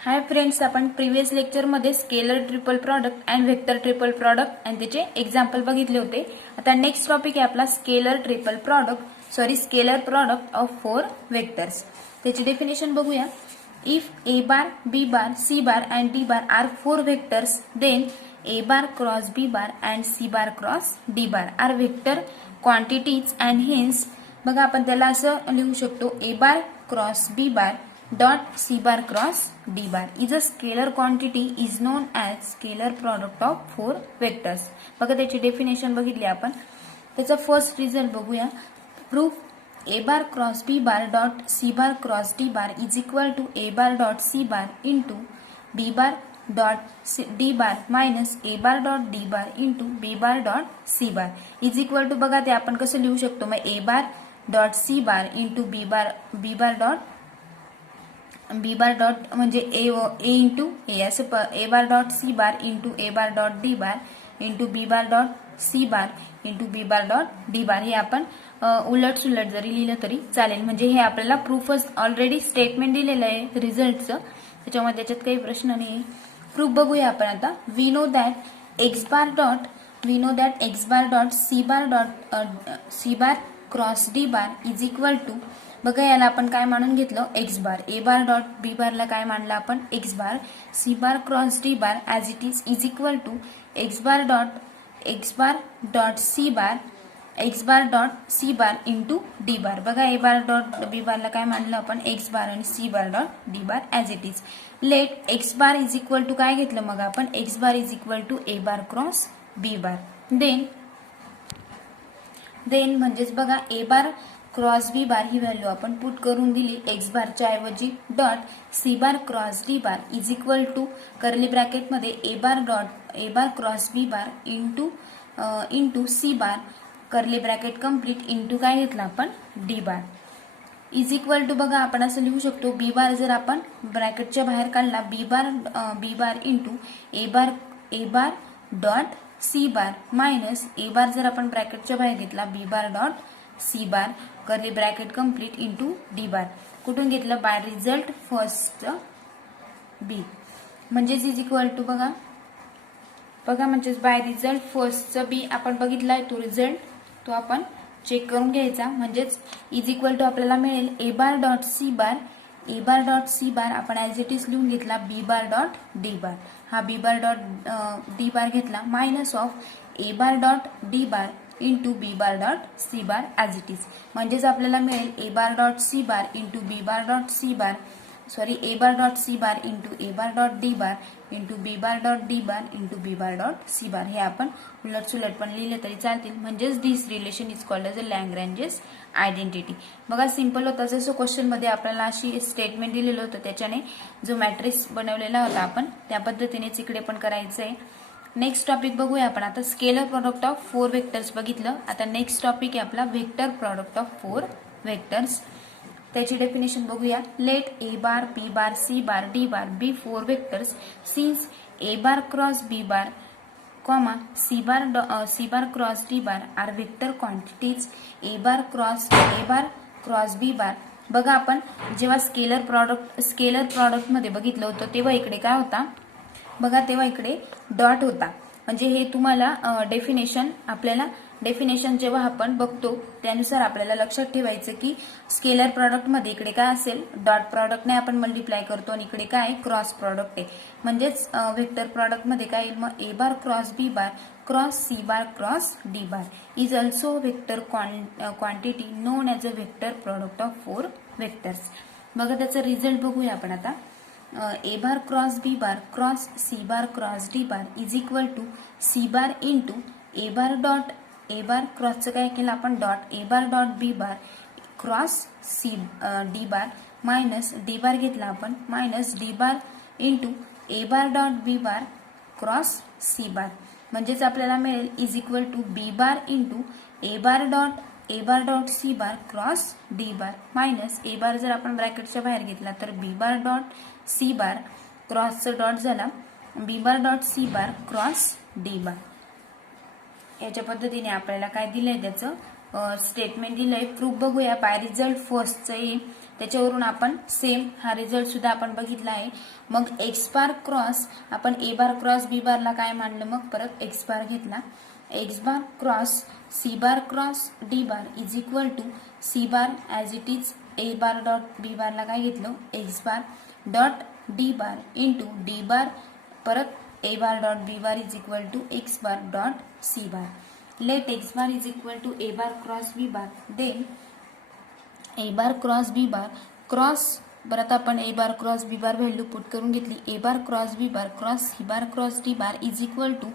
Hi friends, आपण previous lecture मध्ये scalar triple product and vector triple product आणि त्याचे एक्झाम्पल बघितले होते. आता नेक्स्ट टॉपिक आहे आपला scalar product of four vectors. त्याची डेफिनेशन बघूया. If A bar, B bar, C bar and D bar are four vectors, then A bar cross B bar and C bar cross D bar are vector quantities and hence. बघा, आपण त्याला असं लिहू शकतो. A bar cross B bar dot c bar cross d bar is a scalar quantity is known as scalar product of four vectors. बघा, त्याची definition बघितली आपण. त्याचा फर्स्ट रिझल्ट बघूया. Proof A bar cross B bar dot C bar cross D bar is equal to A bar dot C bar into B bar dot D bar minus A bar dot D bar into B bar dot C bar is equal to. बघा, ते आपण कसं लिहू शकतो. मग A bar dot C bar into B bar dot म्हणजे A into A असं ए bar dot C bar into A bar dot D bar into B bar dot C bar into B bar dot D bar. हे आपण उलट सुलट जरी लिहिलं तरी चालेल. म्हणजे हे आपल्याला प्रूफच ऑलरेडी स्टेटमेंट दिलेलं आहे रिझल्टचं, त्याच्यामध्ये त्याच्यात काही प्रश्न नाही. प्रूफ बघूया आपण आता. We know that X bar dot C bar cross D bar is equal to. बघा, याला आपण काय मानून घेतलं, X bar. A bar dot B बारला काय मानलं आपण, X bar. C bar cross D bar as it is equal to X bar dot C bar into D bar. बघा, ए बार डॉट बी बारला काय मानलं आपण, एक्स बार आणि C bar dot D bar as it is. Let X bar is equal to काय घेतलं मग आपण, X bar is equal to A bar cross B bar. Then म्हणजेच बघा, A bar cross B bar ही value आपण put करून दिली एक्स बारच्या ऐवजी. Dot C bar cross D bar is equal to curly ब्रॅकेटमध्ये A bar cross B bar into C bar curly bracket complete into काय घेतला आपण, D bar is equal to. बघा, आपण असं लिहू शकतो. बी बार जर आपण ब्रॅकेटच्या बाहेर काढला, B bar into A bar dot C bar minus A bar जर आपण ब्रॅकेटच्या बाहेर घेतला, B bar dot C bar curly bracket complete into D bar. कुठून घेतलं, बाय रिझल्ट फर्स्ट बी म्हणजेच इज इक्वल टू. बघा म्हणजेच बाय रिझल्ट फर्स्टचा बी आपण बघितलाय, तो रिझल्ट तो आपण चेक करून घ्यायचा. म्हणजेच इज इक्वल टू आपल्याला मिळेल ए बार डॉट सी बार आपण ॲज इट इज लिहून घेतला, बी बार डॉट डी बार. हा बी बार डॉट डी बार घेतला minus of A bar dot D bar into B bar dot C bar as it is. म्हणजेच आपल्याला मिळेल A bar dot C bar into B bar dot C bar A bar dot C bar into A bar dot D bar into B bar dot D bar into B bar dot C bar. हे आपण उलट सुलट पण लिहिले तरी चालतील. म्हणजेच this relation is called age a Lagrange's identity. बघा, सिंपल होतं. जसं क्वेश्चनमध्ये आपल्याला अशी स्टेटमेंट दिलेलं होतं, त्याच्याने जो मॅट्रिक्स बनवलेला होता आपण त्या पद्धतीनेच इकडे पण करायचं आहे. नेक्स्ट टॉपिक बघूया आपण आता. Scalar product of four vectors बघितलं. आता नेक्स्ट टॉपिक आहे आपला vector product of four vectors. त्याची डेफिनेशन बघूया. Let A bar, B bar, C bar, D bar be four vectors since A bar cross B bar comma C bar cross D bar are vector quantities A bar cross B bar. बघा, आपण जेव्हा scalar product मध्ये बघितलं होतं तेव्हा इकडे काय होता, बघा तेव्हा इकडे डॉट होता. म्हणजे हे तुम्हाला डेफिनेशन जेव्हा आपण बघतो त्यानुसार आपल्याला लक्षात ठेवायचं की स्केलर प्रॉडक्टमध्ये इकडे काय असेल, डॉट प्रॉडक्टने आपण मल्टिप्लाय करतो आणि इकडे काय क्रॉस प्रॉडक्ट आहे. म्हणजेच वेक्टर प्रॉडक्टमध्ये काय येईल मग, A bar cross B bar cross C bar cross D bar is also vector quantity known as a vector product of four vectors. बघा, त्याचा रिझल्ट बघूया आपण आता. A bar cross B bar cross C bar cross D bar is equal to C bar into A bar क्रॉसचं काय केलं आपण, dot A bar dot B bar cross C D bar minus D bar घेतला आपण minus D bar into A bar dot B bar cross C bar. म्हणजेच आपल्याला मिळेल is equal to B bar into A bar dot C bar cross D bar minus A bar जर आपण ब्रॅकेटच्या बाहेर घेतला तर B bar dot C bar क्रॉसचं डॉट झाला B bar dot C bar cross D bar. याच्या पद्धतीने आपल्याला काय दिलंय, त्याचं स्टेटमेंट दिलंय. प्रूफ बघूया. बाय रिझल्ट फर्स्टचं त्याच्यावरून आपण सेम हा रिझल्ट सुद्धा आपण बघितला आहे. मग एक्स बार क्रॉस आपण ए बार क्रॉस बी बारला काय मानलं, मग परत एक्स बार घेतला. X bar cross C bar cross D bar is equal to C bar as it is A bar dot B बारला काय घेतलं, X bar dot D bar into D bar परत A bar dot B bar is equal to X bar dot C bar. Let X bar is equal to A bar cross B bar. Then A bar cross B bar cross परत आपण A bar cross B bar value put करून घेतली. A bar cross B bar cross C bar cross D bar is equal to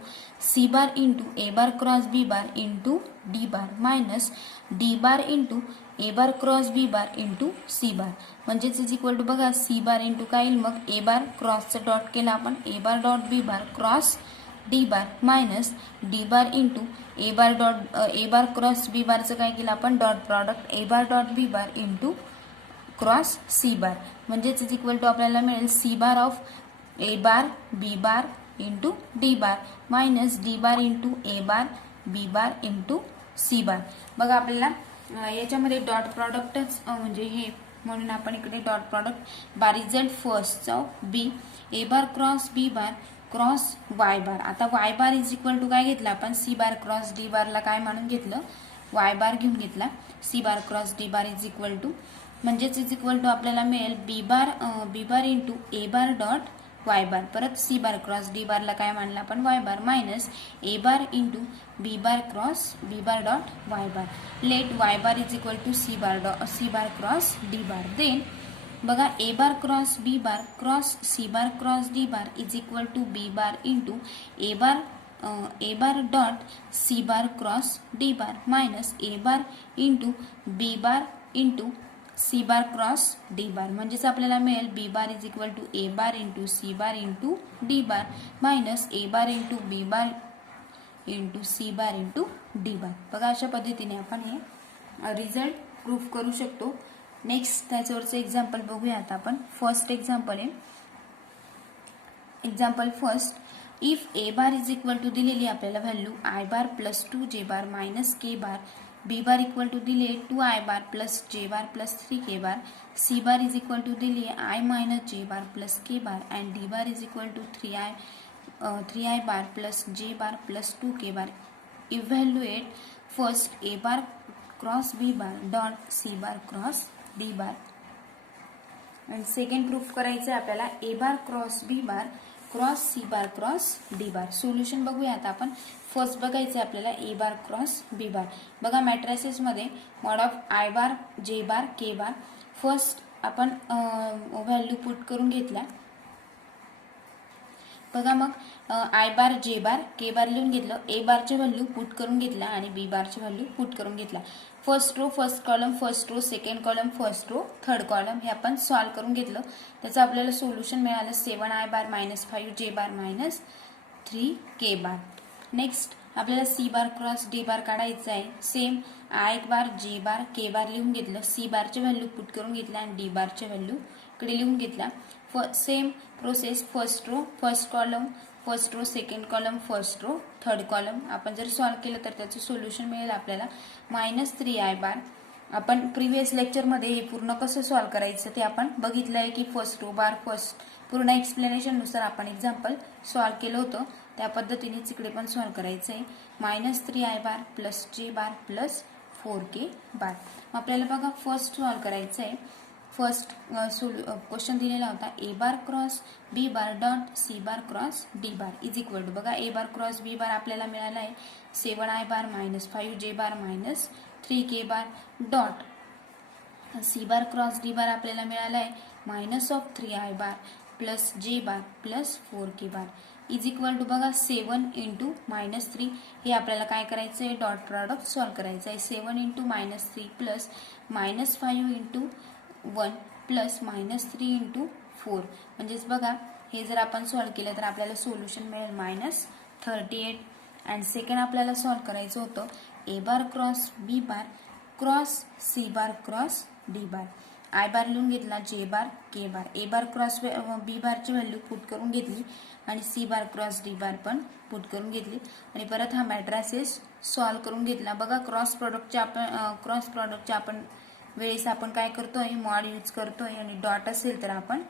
C bar into A bar cross B bar into D bar minus D bar into A bar cross B bar into C bar. म्हणजेच is equal to बघा C bar into काय येईल, मग A bar क्रॉसचं dot केला आपण A bar dot B bar cross D bar minus D bar into A bar cross B बारचं काय केलं आपण dot product A bar dot B bar into cross C bar. म्हणजेच इज इक्वल टू आपल्याला मिळेल C bar of A bar B bar into D bar minus D bar into A bar B bar into C bar. बघा आपल्याला याच्यामध्ये dot प्रॉडक्टच म्हणजे हे, म्हणून आपण इकडे dot product bar result first of B A bar cross B bar cross Y bar. आता Y bar is equal to काय घेतलं आपण सी बार क्रॉस डी बारला काय मानून घेतलं, वाय बार घेऊन घेतला. C bar cross D bar is equal to म्हणजेच इज इक्वल टू आपल्याला मिळेल B bar into A bar dot Y bar परत सी बार क्रॉस डी बारला काय मानलं आपण Y bar minus A bar into B bar cross B bar dot Y bar. Let Y bar is equal to C bar cross D bar. Then बघा A bar cross B bar cross C bar cross D bar is equal to B bar into A bar dot C bar cross D bar minus A bar into B bar into C bar cross D bar. म्हणजेच आपल्याला मिळेल B bar is equal to A bar into C bar into D bar minus A bar into B bar into C bar into D bar. बघा अशा पद्धतीने आपण हे result proof करू शकतो. नेक्स्ट त्याच्यावरचं एक्झाम्पल बघूया. आता आपण फर्स्ट एक्झाम्पल आहे. Example first, if A bar is equal to दिलेली आपल्याला value I bar plus 2 J bar minus K bar, B bar equal to दिले 2 I bar plus J bar plus 3 K bar, C bar is equal to दिली I minus J bar plus K bar and D bar is equal to 3 I bar plus J bar plus 2 K bar. Evaluate first A bar cross B bar dot C bar cross D bar. आणि second proof करायचं आहे आपल्याला A bar cross B bar cross C bar cross D bar. Solution बघूया. आता आपण first बघायचं आहे आपल्याला A bar cross B bar. बघा मॅट्रिसेसमध्ये mod of I bar J bar K bar first आपण व्हॅल्यू पुट करून घेतल्या. बघा मग I bar J bar K बार लिहून घेतलं, ए बारचे व्हॅल्यू पुट करून घेतला आणि बी बारचे व्हॅल्यू पुट करून घेतला. First row first column first row second column first row third column हे आपण सॉल्व करून घेतलं. त्याचं आपल्याला सोल्युशन मिळालं 7 I bar minus 5 J bar minus 3 K bar. Next आपल्याला सी बार क्रॉस डी बार काढायचं आहे. Same I bar J bar K बार लिहून घेतलं, सी बारचे व्हॅल्यू पुट करून घेतला आणि डी बारचे व्हॅल्यू इकडे लिहून घेतला. Same process first row first column first row second column first row third column आपण जर सॉल्व केलं तर त्याचं सोल्युशन मिळेल आपल्याला मायनस 3 आय बार. आपण प्रिव्हियस लेक्चरमध्ये हे पूर्ण कसं सॉल्व करायचं ते आपण बघितलं आहे की फर्स्ट रो बार फर्स्ट पूर्ण एक्सप्लेनेशननुसार आपण एक्झाम्पल सॉल्व केलं होतं. त्या पद्धतीनेच इकडे पण सॉल्व करायचं आहे. Minus 3 I bar plus J bar plus 4 K बार. आपल्याला बघा फर्स्ट सॉल्व करायचं आहे. फर्स्ट क्वेश्चन दिलेला होता A bar cross B bar dot C bar cross D bar is equal to बघा ए बार क्रॉस बी बार आपल्याला मिळाला आहे 7 I bar minus 5 J bar minus 3 K bar dot C bar cross D bar आपल्याला मिळाला आहे minus of 3 I bar plus J bar plus 4 K bar is equal to बघा 7 into minus 3 हे आपल्याला काय करायचं आहे डॉट प्रॉडक्ट सॉल्व करायचं आहे. 7 into minus 3 plus minus 5 into 1 plus minus 3 into 4 म्हणजेच बघा हे जर आपण सॉल्व केलं तर आपल्याला सोल्युशन मिळेल मायनस 38. अँड सेकंड आपल्याला सॉल्व करायचं होतं A bar cross B bar cross C bar cross D bar. I bar लिहून घेतला जे bar K bar, A bar cross बी बारची व्हॅल्यू पुट करून घेतली आणि सी बार क्रॉस डी बार पण पुट करून घेतली आणि परत हा मॅट्रिसेस सॉल्व करून घेतला. बघा क्रॉस प्रॉडक्टचे आपण वेळेस आपण काय करतोय, मॉड यूज करतोय आणि डॉट असेल तर आपण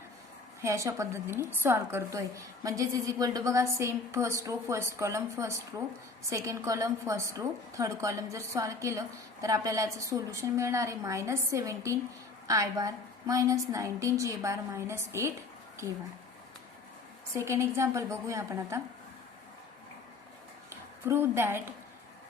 हे अशा पद्धतीने सॉल्व्ह करतोय. म्हणजेच इज इक्वल टू बघा same first row first column first row second column first row third column जर सॉल्व्ह केलं तर आपल्याला याचं सोल्युशन मिळणार आहे -17 I bar -19 J bar -8 K bar. Second example बघूया आपण आता. Prove that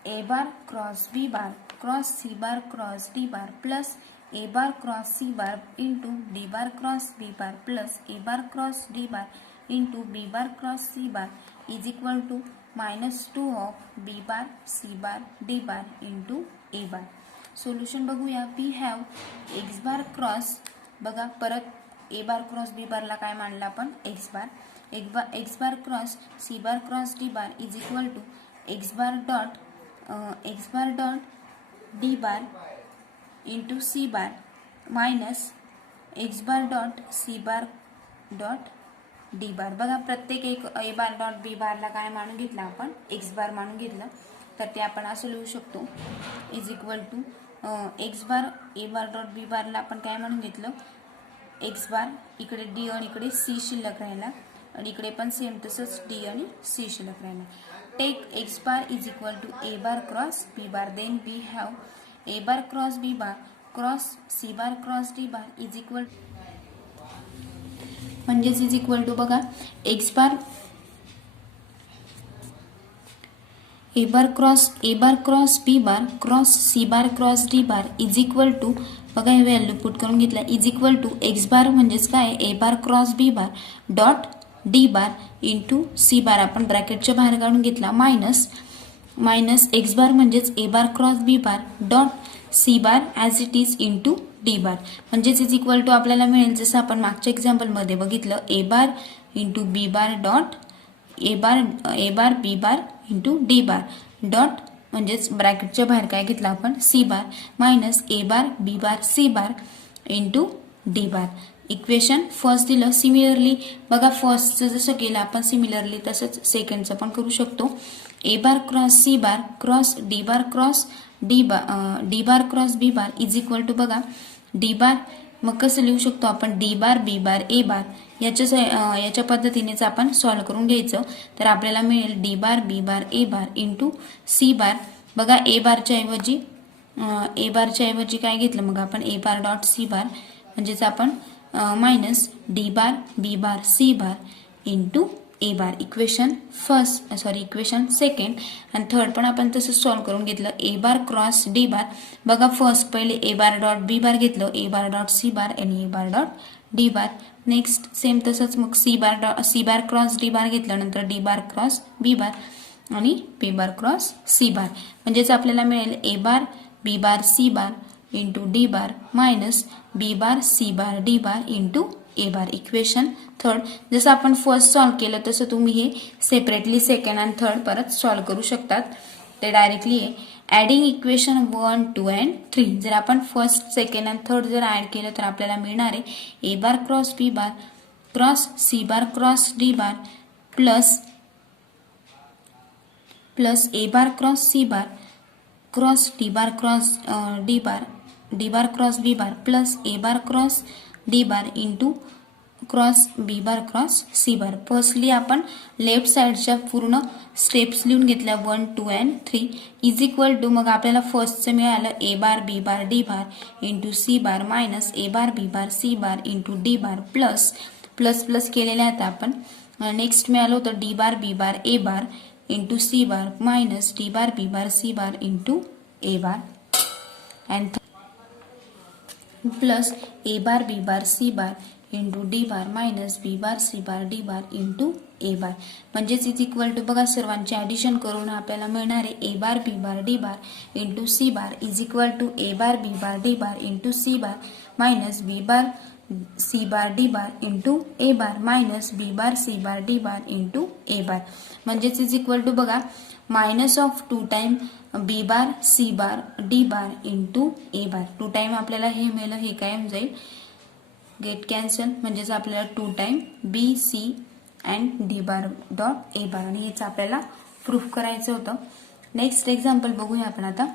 A bar cross B bar cross C bar cross D bar plus A bar cross C bar into D bar cross B bar plus A bar cross D bar into B bar cross C bar is equal to -2 of B bar C bar D bar into A bar. Solution बघूया. We have X bar cross बघा परत A bar cross B बारला काय मानलं आपण X bar cross C bar cross D bar is equal to X bar dot D bar into C bar minus X bar dot C bar dot D bar. बघा प्रत्येक एक A bar dot B बारला काय मानून घेतलं आपण X बार मानून घेतलं तर ते आपण असं लिहू शकतो is equal to X bar A bar dot B बारला आपण काय म्हणून घेतलं एक्स बार, इकडे D आणि इकडे C शिल्लक राहिला आणि इकडे पण सेम तसंच D आणि C शिल्लक राहिला. Take X bar is equal to A bar cross B bar then we have A bar cross B bar cross C bar cross D bar is equal म्हणजेच इज इक्वल टू बघा X bar A bar cross B bar cross C bar cross D bar is equal to बघा हे value put करून घेतलं is equal to X bar म्हणजेच काय A bar cross B bar dot D bar into C बार आपण ब्रॅकेटच्या बाहेर काढून घेतला मायनस एक्स बार म्हणजेच A bar cross B bar dot C bar as it is into D बार. म्हणजेच is equal to आपल्याला मिळेल जसं आपण मागच्या एक्झाम्पलमध्ये बघितलं A bar into B bar dot A bar B bar into D bar dot म्हणजेच ब्रॅकेटच्या बाहेर काय घेतलं आपण C bar minus A bar B bar C bar into D bar. Equation first दिलं. सिमिलरली बघा फर्स्टचं जसं केलं आपण सिमिलरली तसंच सेकंडचं पण करू शकतो. A bar cross C bar cross D bar cross D bar cross B bar is equal to बघा D बार मग कसं लिहू शकतो आपण D bar B bar A बार याच्या पद्धतीनेच आपण सॉल्व्ह करून घ्यायचं तर आपल्याला मिळेल D bar B bar A bar into C बार. बघा A बारच्या ऐवजी काय घेतलं मग आपण A बार डॉट C बार म्हणजेच आपण minus D bar B bar C bar into A bar. Equation second आणि थर्ड पण आपण तसं सॉल्व्ह करून घेतलं A bar cross D bar. बघा फर्स्ट पहिले A बार डॉट B बार घेतलं A बार डॉट C बार आणि A bar dot D bar. Next same तसंच मग C बार क्रॉस D बार घेतलं नंतर D बार क्रॉस B बार आणि B बार क्रॉस C बार. म्हणजेच आपल्याला मिळेल A bar B bar C bar into D bar minus B bar C bar D bar into A bar. Equation third जसं आपण first solve केलं तसं तुम्ही हे सेपरेटली सेकंड आणि थर्ड परत सॉल्व्ह करू शकतात. ते डायरेक्टली आहे ॲडिंग इक्वेशन 1, 2 and 3. जर आपण फर्स्ट सेकंड आणि थर्ड जर ॲड केलं तर आपल्याला मिळणार आहे A bar cross B bar cross C bar cross D bar plus A bar cross C bar cross D bar cross D bar cross B bar plus A bar cross D bar into cross B bar cross C bar. Firstly आपण left साईडच्या पूर्ण steps लिहून घेतल्या 1, 2 and 3 is equal to मग आपल्याला फर्स्टचं मिळालं A bar B bar D bar into C bar minus A bar B bar C bar into D bar plus केलेलं आहे आपण. नेक्स्ट मिळालं होतं D bar B bar A bar into C bar minus D bar B bar C bar into A bar and plus A bar B bar C bar into D bar minus B bar C bar D bar into A bar. म्हणजेच is equal to बघा सर्वांचे addition करून आपल्याला मिळणार आहे A bar B bar D bar into C bar is equal to A bar B bar D bar into C bar minus B bar C bar D bar into A bar minus B bar C bar D bar into A bar. म्हणजेच is equal to बघा minus of 2 time B bar C bar D bar into A bar. 2 time आपल्याला हे मिळालं हे काय होऊन जाईल get cancel म्हणजेच आपल्याला 2 time B C and D bar dot A बार आणि हेच आपल्याला प्रूफ करायचं होतं. नेक्स्ट एक्झाम्पल बघूया आपण आता.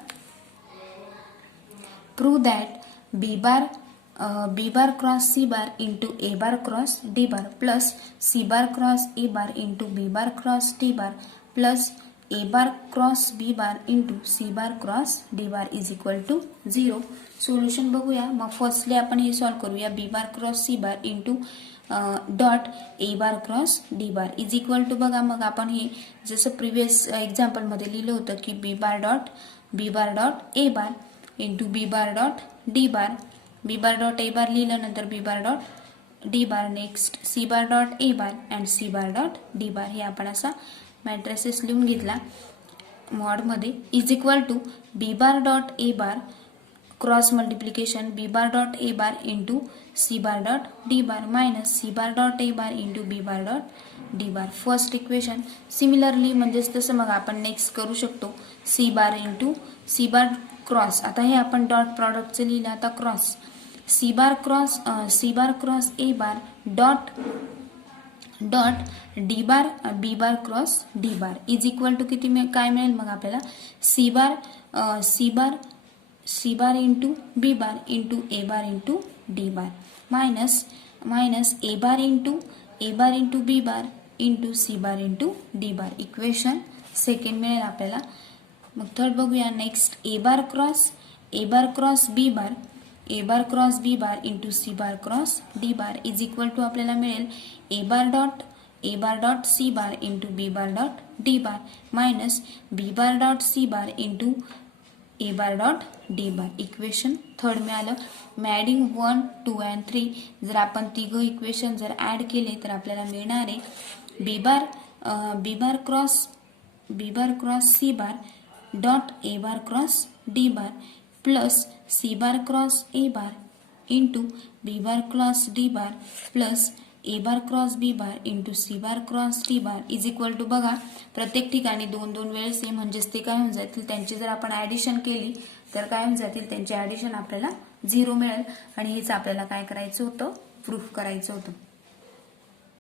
Prove that B bar cross C bar into A bar cross D bar plus C bar cross A bar into B bar cross D bar plus A bar cross B bar into C bar cross D bar is equal to 0. Solution बघूया. मग firstly आपण हे solve करूया. B bar cross C bar into dot A bar cross D bar is equal to बघा. मग आपण हे जसं प्रिव्हियस एक्झाम्पल मध्ये लिहिलं होतं की B bar dot A bar into B bar dot D bar. B bar dot A bar लिहिलं, नंतर B bar dot D bar, next C bar dot A bar and C bar dot D bar. हे आपण असा matrices लिहून घेतला मॉडमध्ये. Is equal to B bar dot A bar cross multiplication B bar dot A bar into C bar dot D bar minus C bar dot A bar into B bar dot D bar. First equation. Similarly म्हणजेच तसं मग आपण next करू शकतो. C bar into C bar cross, आता हे आपण dot प्रॉडक्टचं लिहिलं, आता cross C bar cross A bar dot D bar B bar cross D bar is equal to किती काय मिळेल मग आपल्याला C bar into B bar into A bar into D bar minus A bar into B bar into C bar into D bar. Equation second मिळेल आपल्याला. मग third बघूया. Next A bar cross B bar into C bar cross D bar is equal to आपल्याला मिळेल A bar dot C bar into B bar dot D bar minus B bar dot C bar into A bar dot D bar. Equation third मिळालं. Adding 1, 2 and 3 जर आपण तिघं equation जर add केले तर आपल्याला मिळणार आहे B bar cross C bar dot A bar cross D bar plus C bar cross A bar into B bar cross D bar plus A bar cross B bar into C bar cross D bar is equal to बघा प्रत्येक ठिकाणी 2 वेळेस आहे, म्हणजेच ते काय होऊन जातील, त्यांची जर आपण ॲडिशन केली तर काय होऊन जातील, त्यांचे ॲडिशन आपल्याला 0 मिळेल आणि हेच आपल्याला काय करायचं होतं, प्रूफ करायचं होतं.